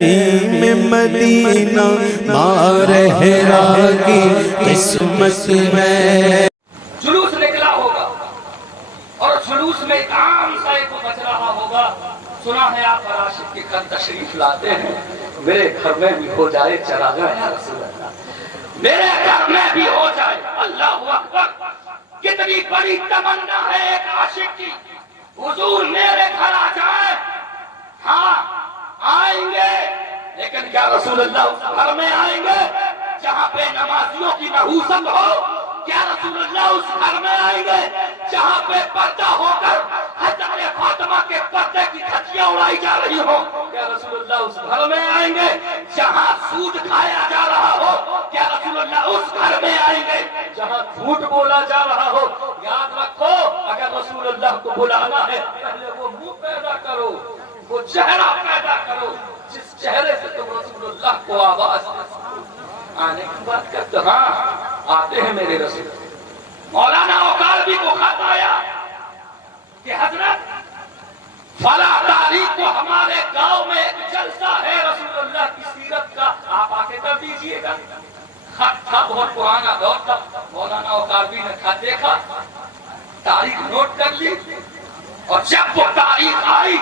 میں مدینہ مارہرا کی قسمت میں جلوس نکلا ہوگا اور جلوس میں عام سائے کو بچ رہا ہوگا. سنا ہے آپ عاشق کے گھر تشریف لاتے ہیں. میرے گھر میں بھی ہو جائے چراغاں یا رسول اللہ, میرے گھر میں بھی ہو جائے. اللہ اکبر, کتنی بڑی تمنا ہے ایک عاشق کی. حضور میرے گھر آ جائے. ہاں آئیں گے, لیکن کیا رسول اللہ اس گھر میں آئیں گے جہاں پہ نمازیوں کی نحوست ہو؟ کیا رسول اللہ اس گھر میں آئیں گے جہاں پہ پردہ ہو کر حضرت فاطمہ کے پردے کی دھجیاں اڑائی جا رہی ہو؟ کیا رسول اللہ اس گھر میں آئیں گے جہاں سود کھایا جا رہا ہو؟ کیا رسول اللہ اس گھر میں آئیں گے جہاں جھوٹ بولا جا رہا ہو؟ یاد رکھو, اگر رسول اللہ کو بلانا ہے پہلے وہ منہ پیدا کرو, وہ چہرہ پیدا کرو جس چہرے سے تم رسول اللہ کو آواز آنے کی بات کرتے. ہاں آتے ہیں میرے رسول. مولانا اوقالوی کو خط آیا کہ حضرت فلاں تاریخ کو ہمارے گاؤں میں ایک جلسہ ہے رسول اللہ کی سیرت کا, آپ آ کے کر دیجئے گا. خط تھا, بہت پرانا دور تھا. مولانا اوقالوی نے خط دیکھا, تاریخ نوٹ کر لی, اور جب وہ تاریخ آئی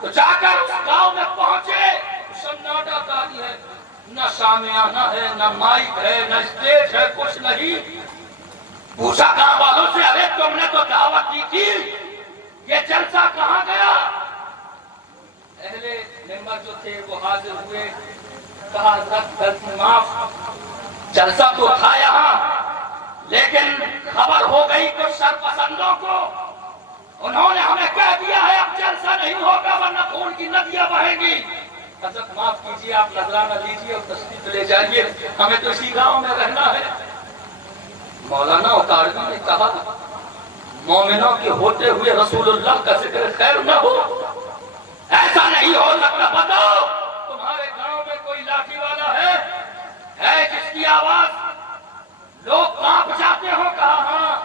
تو جا کر اس گاؤں میں پہنچے. سناٹا تاری ہے, نہ شامیانہ ہے, نہ مائک ہے, نہ اسٹیج ہے, کچھ نہیں. پوچھا گاؤں والوں سے, ارے تم نے تو دعوت دی تھی, یہ جلسہ کہاں گیا؟ اہل ممبر جو تھے وہ حاضر ہوئے. کہا حضرت غلطی معاف, جلسہ تو تھا یہاں, لیکن خبر ہو گئی کچھ سرپسندوں کو, انہوں نے ہمیں کہہ دیا ہے اب جلسہ نہیں ہوگا ورنہ خون کی ندیاں بہیں گی. حضرت معاف کیجیے, آپ نذرانہ لیجیے اور تشریف لے جائیے, ہمیں تو اسی گاؤں میں رہنا ہے. مولانا اوقالوی نے کہا, مومنوں کے ہوتے ہوئے رسول اللہ کا ذکر خیر نہ ہو, ایسا نہیں ہو سکتا. بتاؤ تمہارے گاؤں میں کوئی لاٹھی والا ہے جس کی آواز لوگ کانپ جاتے ہو؟ کہا ہاں,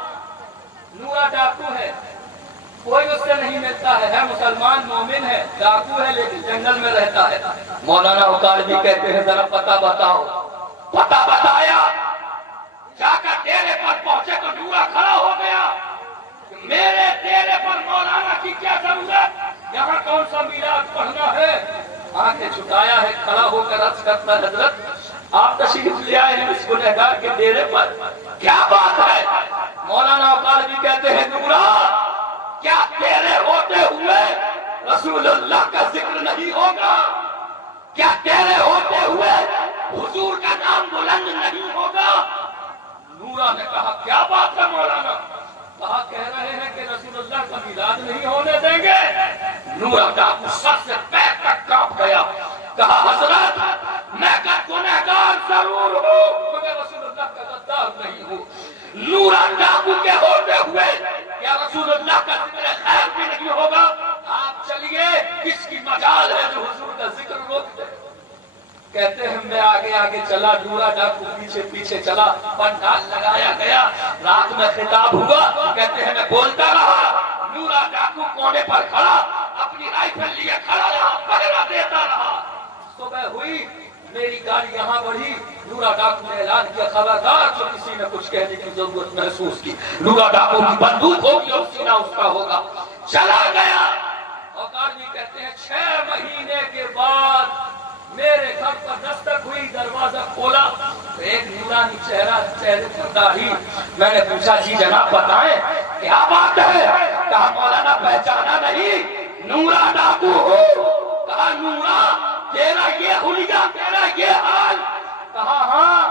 نورا ڈاکو ہے, کوئی اس سے نہیں ملتا ہے مسلمان مومن ہے, ڈاکو ہے لیکن جنگل میں رہتا ہے. مولانا اوقالوی کہتے ہیں ذرا پتہ بتاؤ. پتہ بتایا, جا کر ڈیرے پر پہنچے تو نورا کھڑا ہو گیا. میرے ڈیرے پر مولانا کی کیا ضرورت, یہاں کون سا میلاد پڑھنا ہے؟ آنکھیں چھٹایا ہے, کھڑا ہو کر عرض کرتا, حضرت آپ تشریف لے آئے ہیں اس گنہگار کے ڈیرے پر, کیا بات ہے؟ مولانا اوقالوی کہتے ہیں نورا, کیا تیرے ہوتے ہوئے رسول اللہ کا ذکر نہیں ہوگا؟ کیا تیرے ہوتے ہوئے حضور کا نام بلند نہیں ہوگا؟ نورا نے کہا کیا بات ہے مولانا؟ کہا کہہ رہے ہیں کہ رسول اللہ کا میلاد نہیں ہونے دیں گے. نورا ڈاکو سر سے پیر تک کانپ گیا. کہا حضرت میں گنہگار ضرور ہوں مگر رسول اللہ کا غدار نہیں ہوں. نورا ڈاکو کے ہوتے ہوئے کیا رسول اللہ کا ذکر خیر بھی نہیں ہوگا؟ آپ چلیے, کس کی مجال ہے جو حضور کا ذکر روک دے؟ کہتے ہیں میں آگے آگے چلا, نورا ڈاکو پیچھے پیچھے چلا. پنڈال لگایا گیا, رات میں خطاب ہوا. کہتے ہیں میں بولتا رہا, نورا ڈاکو کونے پر کھڑا اپنی رائفل لیے کھڑا رہا, پہرا دیتا رہا. صبح ہوئی, میری گاڑی یہاں بڑھی. نورا ڈاکو نے اعلان کیا, خبردار جو کسی نے کچھ کہنے کی ضرورت محسوس کی, نورا ڈاکو کی بندوق ہوگی اور سینہ اس کا ہوگا. چلا گیا. اوقالوی کہتے ہیں 6 مہینے کے بعد میرے گھر پر دستک ہوئی, دروازہ کھولا تو ایک نورانی چہرے پر داڑھی. میں نے پوچھا جی جناب بتائیں کیا بات ہے؟ کہا مولانا پہچانا نہیں, نورا ڈاکو ہو. کہا نورا تیرا یہ حلیہ, تیرا یہ حال؟ کہا ہاں,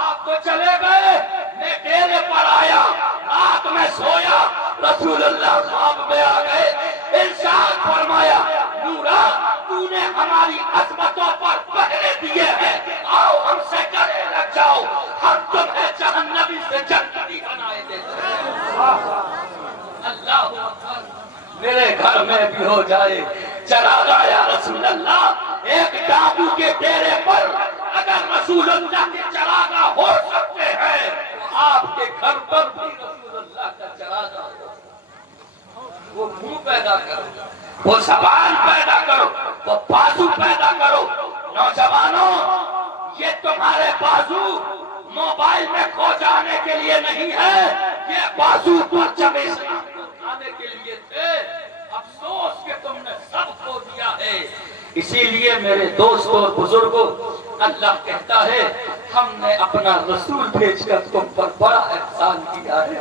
آپ تو چلے گئے, میں ڈیرے پر آیا, رات میں سویا, رسول اللہ خواب میں آ گئے. ارشاد فرمایا, نورا تو نے ہماری عظمتوں پر پہرے دیے ہیں, آؤ ہم سے گلے لگ جاؤ, ہم تمہیں جہنمی سے جنتی بنائے دیتے ہیں. اللہ اکبر, میرے گھر میں بھی ہو جائے چراغاں یا رسول اللہ. ایک ڈاکو کے ڈیرے پر اگر رسول اللہ کے چراغاں ہو سکتے ہیں تو آپ کے گھر پر بھی رسول اللہ کا چراغاں ہو. وہ منہ پیدا کرو, وہ زبان پیدا کرو, وہ بازو پیدا کرو, نوجوانوں، یہ تمہارے بازو موبائل میں کھو جانے کے لیے نہیں ہے، یہ بازو پرچم اسلام کو اٹھانے کے لیے تھے۔ افسوس کہ تم نے سب کھو دیا ہے۔ اسی لیے میرے دوستوں اور بزرگوں، اللہ کہتا ہے ہم نے اپنا رسول بھیج کر تم پر بڑا احسان کیا ہے۔